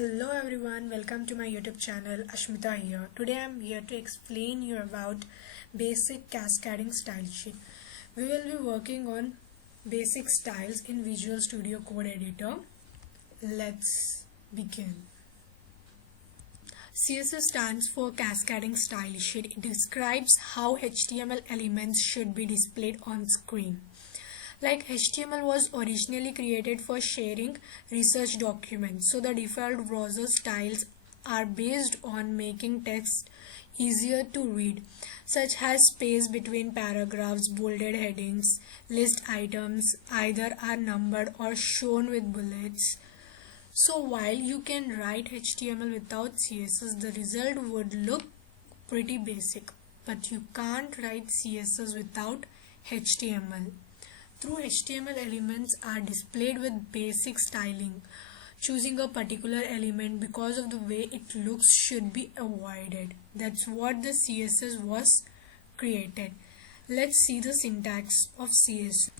Hello everyone, welcome to my YouTube channel. Ashmita here. Today I am here to explain you about basic cascading style sheet. We will be working on basic styles in Visual Studio Code Editor. Let's begin. CSS stands for Cascading Style Sheet. It describes how HTML elements should be displayed on screen. Like HTML was originally created for sharing research documents, so the default browser styles are based on making text easier to read, such as space between paragraphs, bolded headings, list items either are numbered or shown with bullets. So while you can write HTML without CSS, the result would look pretty basic, but you can't write CSS without HTML. Through HTML elements are displayed with basic styling. Choosing a particular element because of the way it looks should be avoided. That's what the CSS was created. Let's see the syntax of CSS.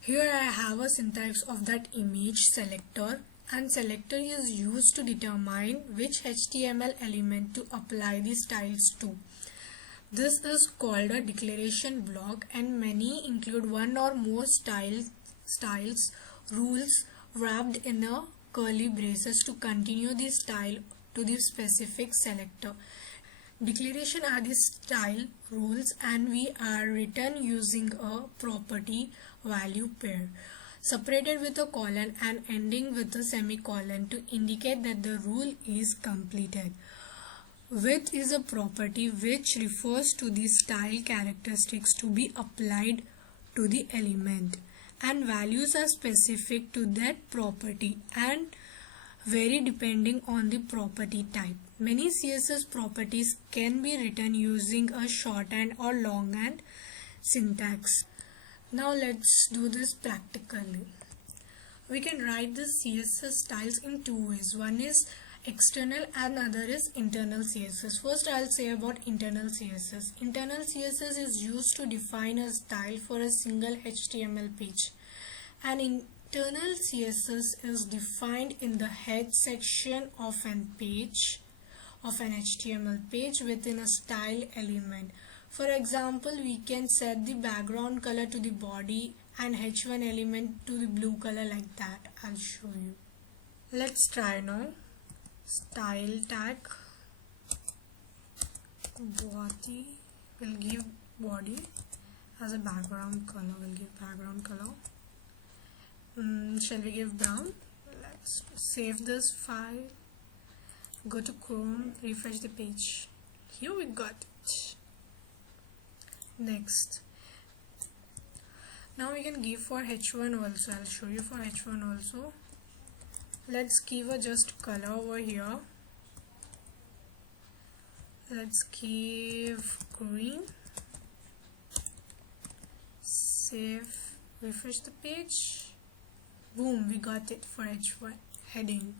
Here I have a syntax of that image selector, and selector is used to determine which HTML element to apply the styles to. This is called a declaration block, and many include one or more styles rules wrapped in a curly braces to continue the style to the specific selector. Declaration are the style rules, and we are written using a property value pair separated with a colon and ending with a semicolon to indicate that the rule is completed. Width is a property which refers to the style characteristics to be applied to the element, and values are specific to that property and vary depending on the property type. Many CSS properties can be written using a shorthand or longhand syntax. Now let's do this practically. We can write the CSS styles in two ways. One is external and other is internal CSS. First I'll say about internal CSS. Internal CSS is used to define a style for a single HTML page. An internal CSS is defined in the head section of an HTML page within a style element. For example, we can set the background color to the body and h1 element to the blue color like that. I'll show you. Let's try now. Style tag body will give body as a background color. We'll give background color. Shall we give brown? Let's save this file. Go to Chrome, refresh the page. Here we got it. Next. Now we can give for h1 also. I'll show you for h1 also. Let's give a just color over here. Let's give green. Save, refresh the page. Boom, we got it for h1 heading.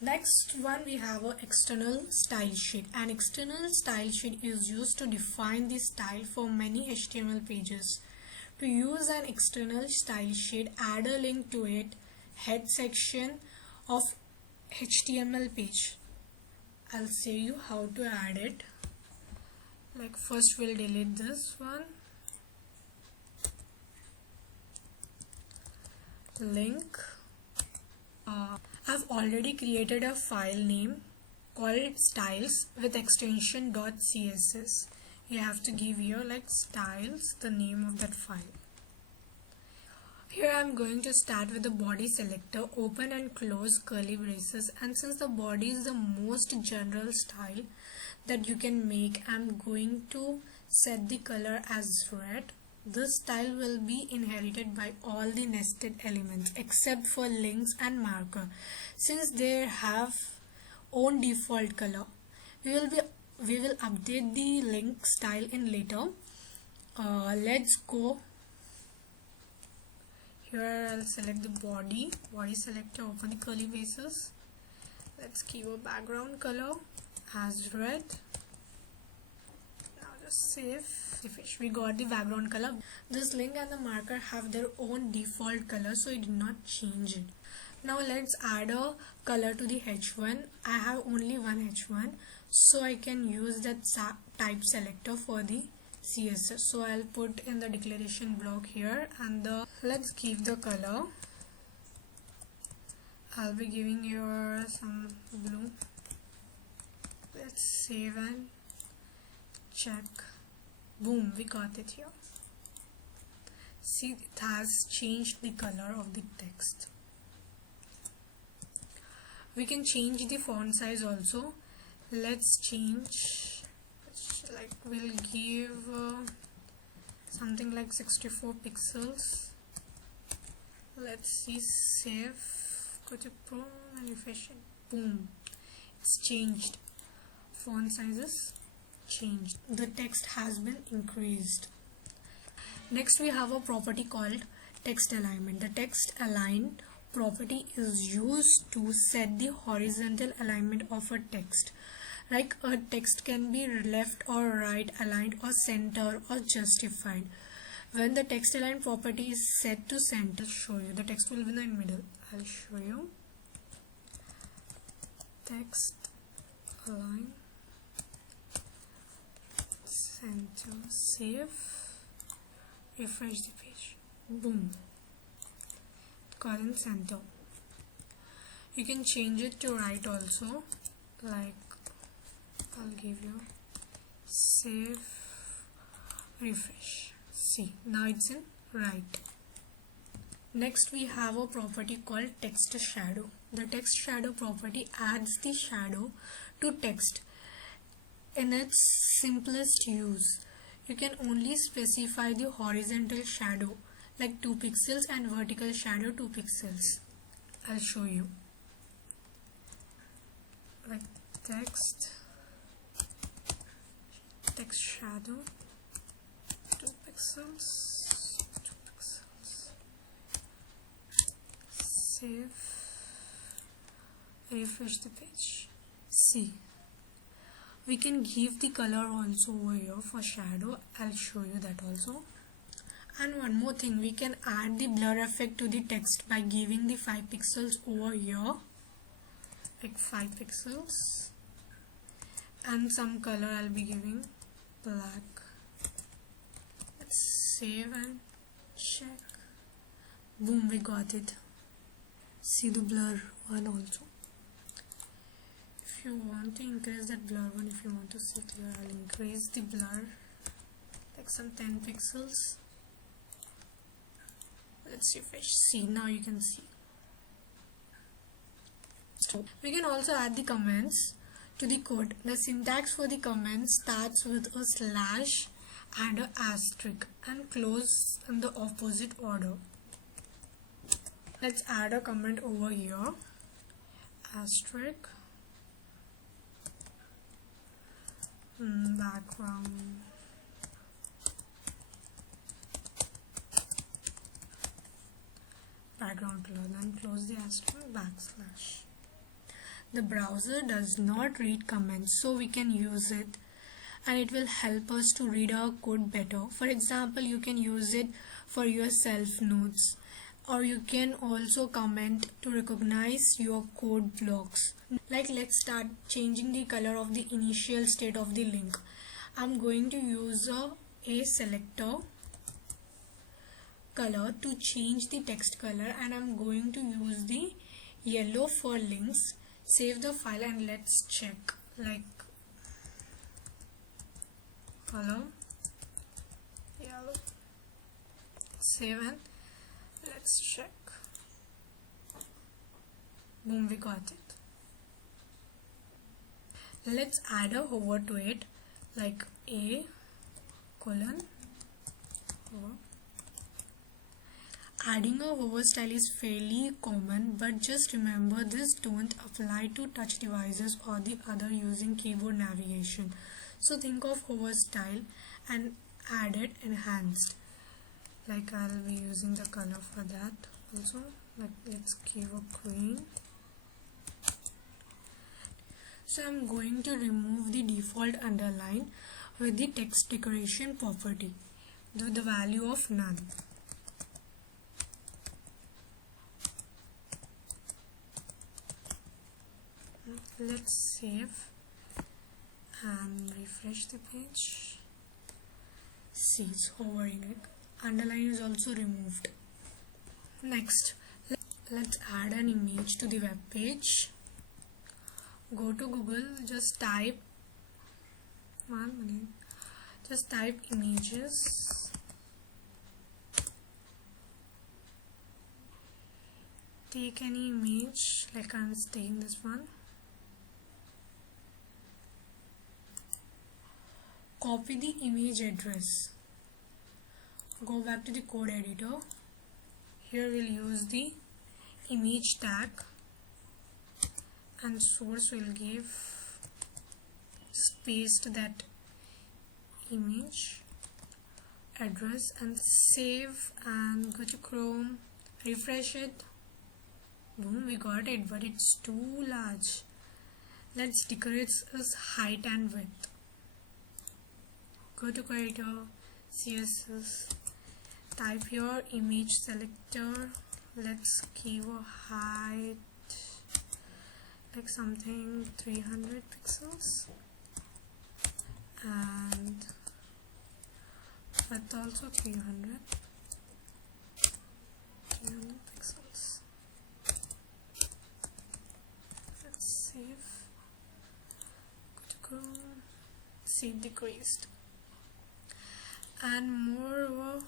Next one, we have an external style sheet. An external style sheet is used to define the style for many HTML pages. To use an external style sheet, add a link to it, head section of HTML page. I'll show you how to add it. Like first we'll delete this one. Link. I've already created a file name called styles with extension .css. You have to give here like styles, the name of that file. Here I'm going to start with the body selector, open and close curly braces, and since the body is the most general style that you can make, I'm going to set the color as red. This style will be inherited by all the nested elements except for links and marker, since they have own default color. We will update the link style in later. Let's go. Here I'll select the body selector, open the curly braces. Let's give a background color as red. Now save, refresh. We got the background color. This link and the marker have their own default color, so it did not change it. Now let's add a color to the H1. I have only one H1, so I can use that type selector for the CSS. So I'll put in the declaration block here, and let's give the color. I'll be giving here some blue. Let's save and check. Boom, we got it here. See, it has changed the color of the text. We can change the font size also. Let's change, like we'll give something like 64 pixels. Let's see, save, go to Pro and refresh it. Boom, it's changed. Font sizes changed. The text has been increased. Next we have a property called text alignment. The text align property is used to set the horizontal alignment of a text. Like a text can be left or right aligned or center or justified. When the text align property is set to center, I'll show you. The text will be in the middle. I'll show you. Text align center, save, refresh the page. Boom, got in center. You can change it to right also, like I'll give you save, refresh. See, now it's in right. Next we have a property called text shadow. The text shadow property adds the shadow to text in its simplest use. You can only specify the horizontal shadow like 2 pixels and vertical shadow 2 pixels. I'll show you. Like text shadow 2 pixels, 2 pixels. Save, refresh the page. See, we can give the color also over here for shadow. I'll show you that also. And one more thing, we can add the blur effect to the text by giving the 5 pixels over here, like 5 pixels, and some color I'll be giving black. Let's save and check. Boom, we got it. See the blur one also. If you want to increase that blur one, if you want to see clear, I'll increase the blur like some 10 pixels. Let's refresh. See, now you can see. We can also add the comments to the code. The syntax for the comments starts with a slash and an asterisk and close in the opposite order. Let's add a comment over here. Asterisk, background, color, then close the asterisk, backslash. The browser does not read comments, so we can use it and it will help us to read our code better. For example, you can use it for your self notes, or you can also comment to recognize your code blocks. Like, let's start changing the color of the initial state of the link. I'm going to use a selector color to change the text color, and I'm going to use the yellow for links. Save the file and let's check. Like color yellow, save and let's check. Boom, we got it. Let's add a hover to it, like a colon hover. Adding a hover style is fairly common, but just remember this don't apply to touch devices or the other using keyboard navigation. So think of hover style and add it enhanced. Like I'll be using the color for that also. Like let's give a green. So I'm going to remove the default underline. with the text decoration property with the value of none. Let's save and refresh the page. See, it's hovering. Underline is also removed. Next, let's add an image to the web page. Go to Google, just type images. Take any image, like I'm taking this one. Copy the image address. Go back to the code editor. Here we'll use the image tag and source will give, just paste that image address and save and go to Chrome, refresh it. Boom, we got it, but it's too large. Let's decorate its height and width. Go to creator, CSS, type your image selector. Let's give a height like something 300 pixels and width also 300 pixels. Let's save. Go to Chrome, save decreased. And moreover,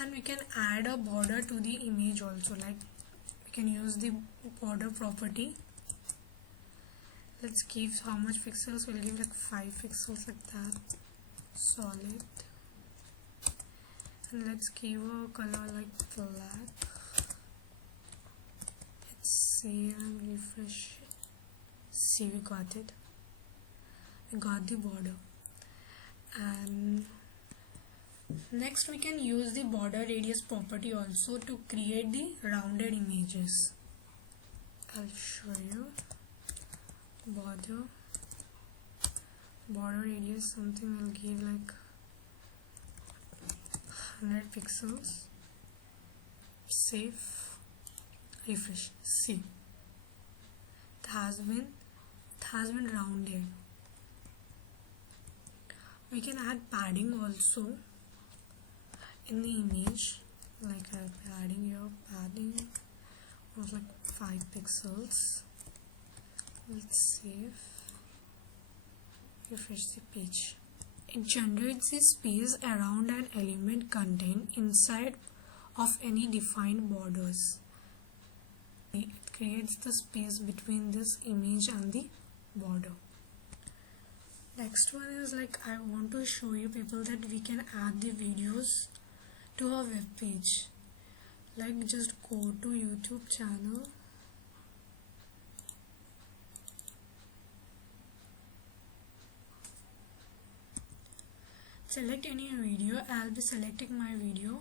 and we can add a border to the image also, like we can use the border property. Let's give how much pixels, we'll give like 5 pixels like that, solid, and let's give a color like black. Let's save and refresh it. See, we got it, we got the border. And next we can use the border radius property also to create the rounded images. I'll show you. Border radius, something will give like 100 pixels. Save, refresh. See, it has been rounded. We can add padding also in the image, like adding your padding of like 5 pixels. Let's save, refresh the page. It generates a space around an element contained inside of any defined borders. It creates the space between this image and the border. Next one is like I want to show you people that we can add the videos to our web page. Like just go to YouTube channel, select any video. I'll be selecting my video.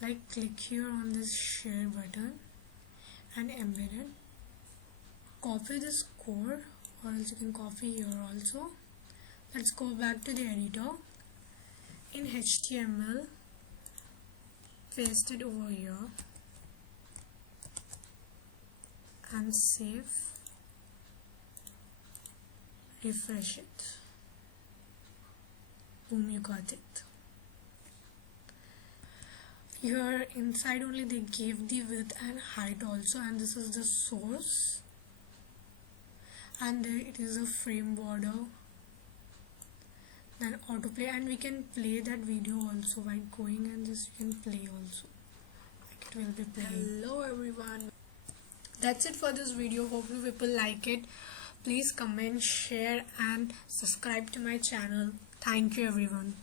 Like click here on this share button and embed it. Copy this code, or else you can copy here also. Let's go back to the editor. In HTML, paste it over here and save, refresh it. Boom, you got it. Here inside only they gave the width and height also, and this is the source, and there it is a frame border, then autoplay, and we can play that video also by going and just you can play also, like it will be playing. Hello everyone, that's it for this video. Hope you people like it. Please comment, share and subscribe to my channel. Thank you everyone.